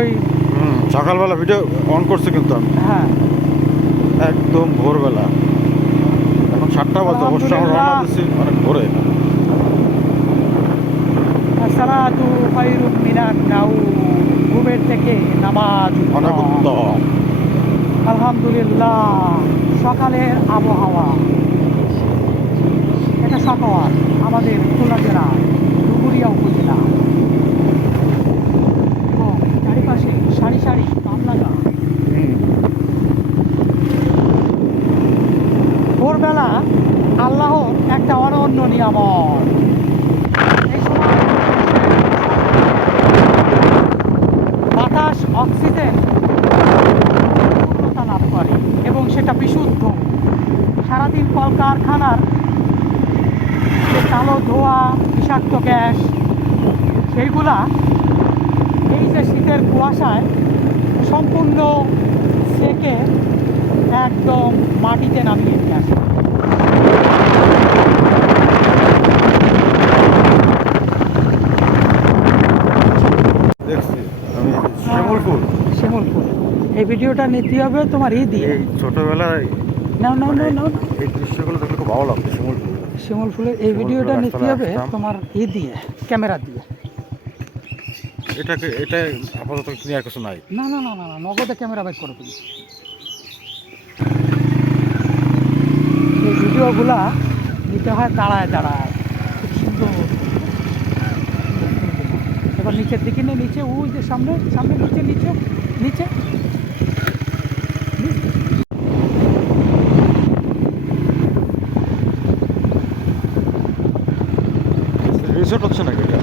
ওই সকালবেলা video on করছে কিন্তু আমি হ্যাঁ একদম ভোরবেলা, এখন 7টা বাজে, অবশ্য আমরা রওনা দিচ্ছি অনেক ভোরে। আসসালাতু খায়রুম মিনান নাউম, ঘুমের থেকে নামাজ অনেক উত্তম। আলহামদুলিল্লাহ, সকালের আবহাওয়া, এটা সকাল আমাদের খুলনা জেলার ডুমুরিয়া উপজেলা এবং চারিপাশে সারি সারি পামলা গাছ। ভোরবেলা আল্লাহর একটা অনন্য নিয়ামত। এই সময় বাতাস অক্সিজেন পূর্ণতা লাভ করে এবং সেটা বিশুদ্ধ। সারাদিন কলকারখানার যে কালো ধোঁয়া, বিষাক্ত গ্যাস, সেইগুলা এই যে শীতের কুয়াশায় সম্পূর্ণ সেকে একদম মাটিতে নামিয়ে নিয়ে আসে। দেখছি আমি শিমুল ফুল। শিমুল ফুল, এই ভিডিওটা নিতে হবে তোমার দিয়ে। এই ছোটবেলায় নাও নাও নাও নাও এই দৃশ্যগুলো দেখলে খুব ভালো লাগতো। শিমুল ফুল, শিমুল ফুলের এই ভিডিওটা নিতে হবে তোমার দিয়ে, ক্যামেরা দিয়ে। এটা আপাতত ক্লিয়ার কিছু নাই। না না না না না, নগদে ক্যামেরা বাইক করো তুমি। এই ভিডিওগুলা নিতে হয় দাঁড়ায় দাঁড়ায়, খুব সুন্দর। এবার নিচের দিকে নিয়ে, নিচে ওই যে সামনে সামনে, নিচে নিচে নিচে। রিসোর্ট হচ্ছে নাকি এটা?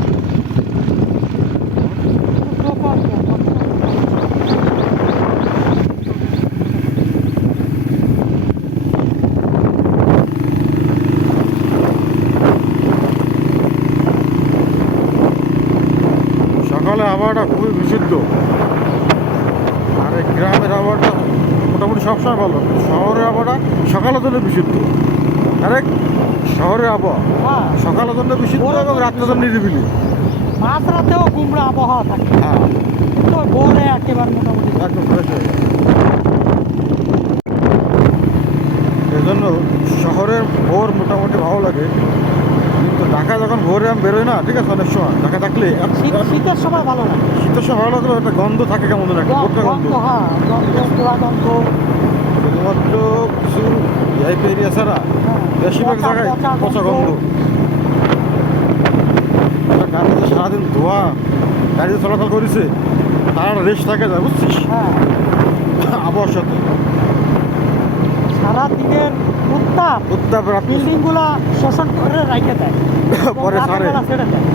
সকালে আবহাওয়াটা খুবই বিশুদ্ধ, আর এই গ্রামের আবহাওয়াটা মোটামুটি সবসময় ভালো। শহরের আবহাওয়াটা সকালের জন্য বিশুদ্ধ, আরেক শহরের আবহাওয়া সকালের জন্য বিশুদ্ধ এবং রাত্রের জন্য নিরিবিলি। মাঝরাতেও গুমরা আবহাওয়া থাকে, হ্যাঁ, তো ভোরে একেবারে মোটামুটি একদম ফ্রেশ হয়ে যায়। এই জন্য শহরের ভোর মোটামুটি ভালো লাগে, কিন্তু ঢাকা যখন ভোরে আমি বেরোই না, ঠিক আছে, অনেক সময় ঢাকা থাকলে শীতের সময় ভালো লাগে। শীতের সময় ভালো লাগলেও একটা গন্ধ থাকে, কেমন যেন একটা ভোটটা গন্ধ। হ্যাঁ, গন্ধ, পোড়া গন্ধ। শুধুমাত্র কিছু ভিআইপি এরিয়া ছাড়া বেশিরভাগ জায়গায় পচা গন্ধ। গাড়িতে সারাদিন ধোয়া, গাড়িতে চলাচল করেছে, তার রেস্ট থাকে যায়, বুঝছিস, হ্যাঁ, আবহাওয়ার সাথে সারাদিনের উত্তাপ উত্তাপ বিল্ডিংগুলা শোষণ করে রাখে দেয়, পরে ছাড়ে। ছেড়ে দেয়।